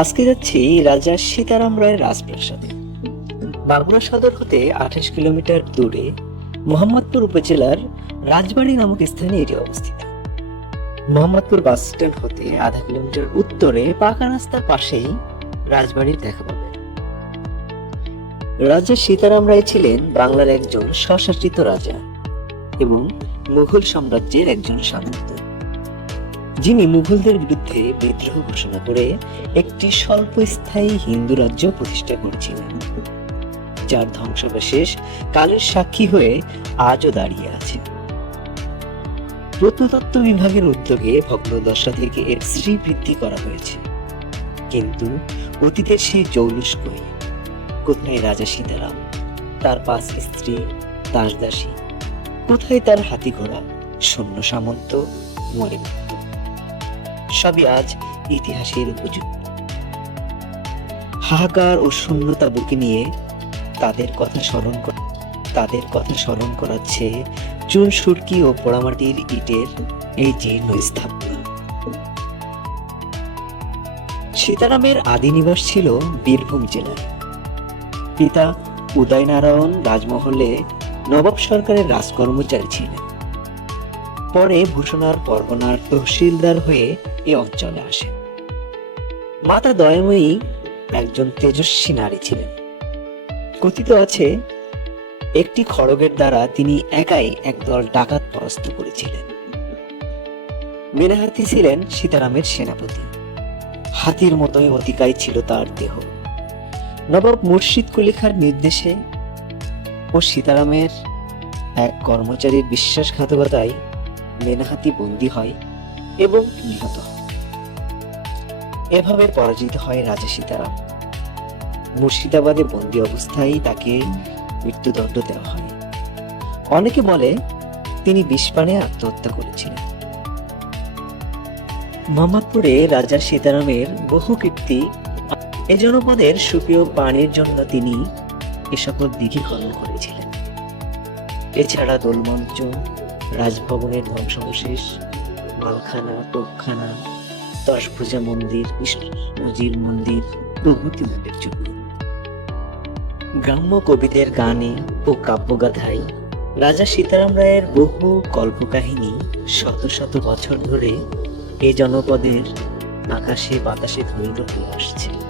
আজকে যাচ্ছি রাজা সীতারাম রায়ের রাজপ্রাসাদে। মাগুরা সদর হতে আঠাশ কিলোমিটার দূরে মোহাম্মদপুর উপজেলার রাজবাড়ি নামক স্থানে এটি অবস্থিত। মোহাম্মদপুর বাস স্ট্যান্ড হতে আধা কিলোমিটার উত্তরে পাকা রাস্তার পাশেই রাজবাড়ির দেখা পাবে। রাজা সীতারাম রায় ছিলেন বাংলার একজন স্বশাসিত রাজা এবং মুঘল সাম্রাজ্যের একজন সামন্ত যিনি মুঘলদের বিরুদ্ধে বিদ্রোহ ঘোষণা করে একটি স্বল্পস্থায়ী হিন্দু রাজ্য প্রতিষ্ঠা করেছিলেন, যার ধ্বংসাবশেষ কালের সাক্ষী হয়ে আজও দাঁড়িয়ে আছে প্রত্নতত্ত্ব বিভাগের উদ্যোগে ভগ্নদশা থেকে এর শ্রীবৃদ্ধি করা হয়েছে। কিন্তু অতীতের সেই জৌলুস কই? কোথায় রাজা সীতারাম, তার পাঁচ স্ত্রী, দাসদাসী, কোথায় তার হাতি ঘোড়া সৈন্য সামন্ত মরে মৃত্যু সবই আজ ইতিহাসের উপযুক্ত। হাহাকার ও শূন্যতা বুকে নিয়ে তাদের কথা স্মরণ কর- তাদের কথা স্মরণ করাচ্ছে চুন সুরকি ও পোড়ামাটির ইটের এই জীর্ণ স্থাপনা। সীতারামের আদি নিবাস ছিল বীরভূম জেলায়। পিতা উদয়নারায়ণ রাজমহলে নবাব সরকারের রাজকর্মচারী ছিলেন। পরে ভূষণার পরগনার তহসিলদার হয়ে এ অঞ্চলে আসেন। মাতা দয়াময়ী একজন তেজস্বী নারী ছিলেন। কথিত আছে, একটি খড়গের দ্বারা তিনি একাই একদল ডাকাত পরাস্ত করেছিলেন। মেনাহাতি ছিলেন সীতারামের সেনাপতি। হাতির মতোই অতিকায় ছিল তার দেহ। নবাব মুর্শিদ কুলি খাঁর নির্দেশে ও সীতারামের এক কর্মচারীর বিশ্বাসঘাতকতায় মেনাহাতি বন্দী হয় এবং নিহত এভাবে পরাজিত হয় রাজা সীতারাম। মুর্শিদাবাদে বন্দী অবস্থায় তাকে মৃত্যুদণ্ড দেওয়া হয়। অনেকে বলে, তিনি বিষপানে আত্মহত্যা করেছিলেন। মোহাম্মদপুরে রাজা সীতারামের বহু কীর্তি, এ জনপদের সুপ্রিয় পানির জন্য তিনি এ সকল দিঘি খনন করেছিলেন। এছাড়া দোলমঞ্চ রাজভবনের ধ্বংসাবশেষ, মালখানা, তোপখানা, দশভুজা মন্দির বিষ্ণুজির মন্দির, প্রভৃতি উল্লেখযোগ্য গ্রাম্য কবিদের গানে ও কাব্যগাথায় রাজা সীতারাম রায়ের বহু কল্পকাহিনী শত শত বছর ধরে এ জনপদের আকাশে বাতাসে ধ্বনিত হয়ে আসছে।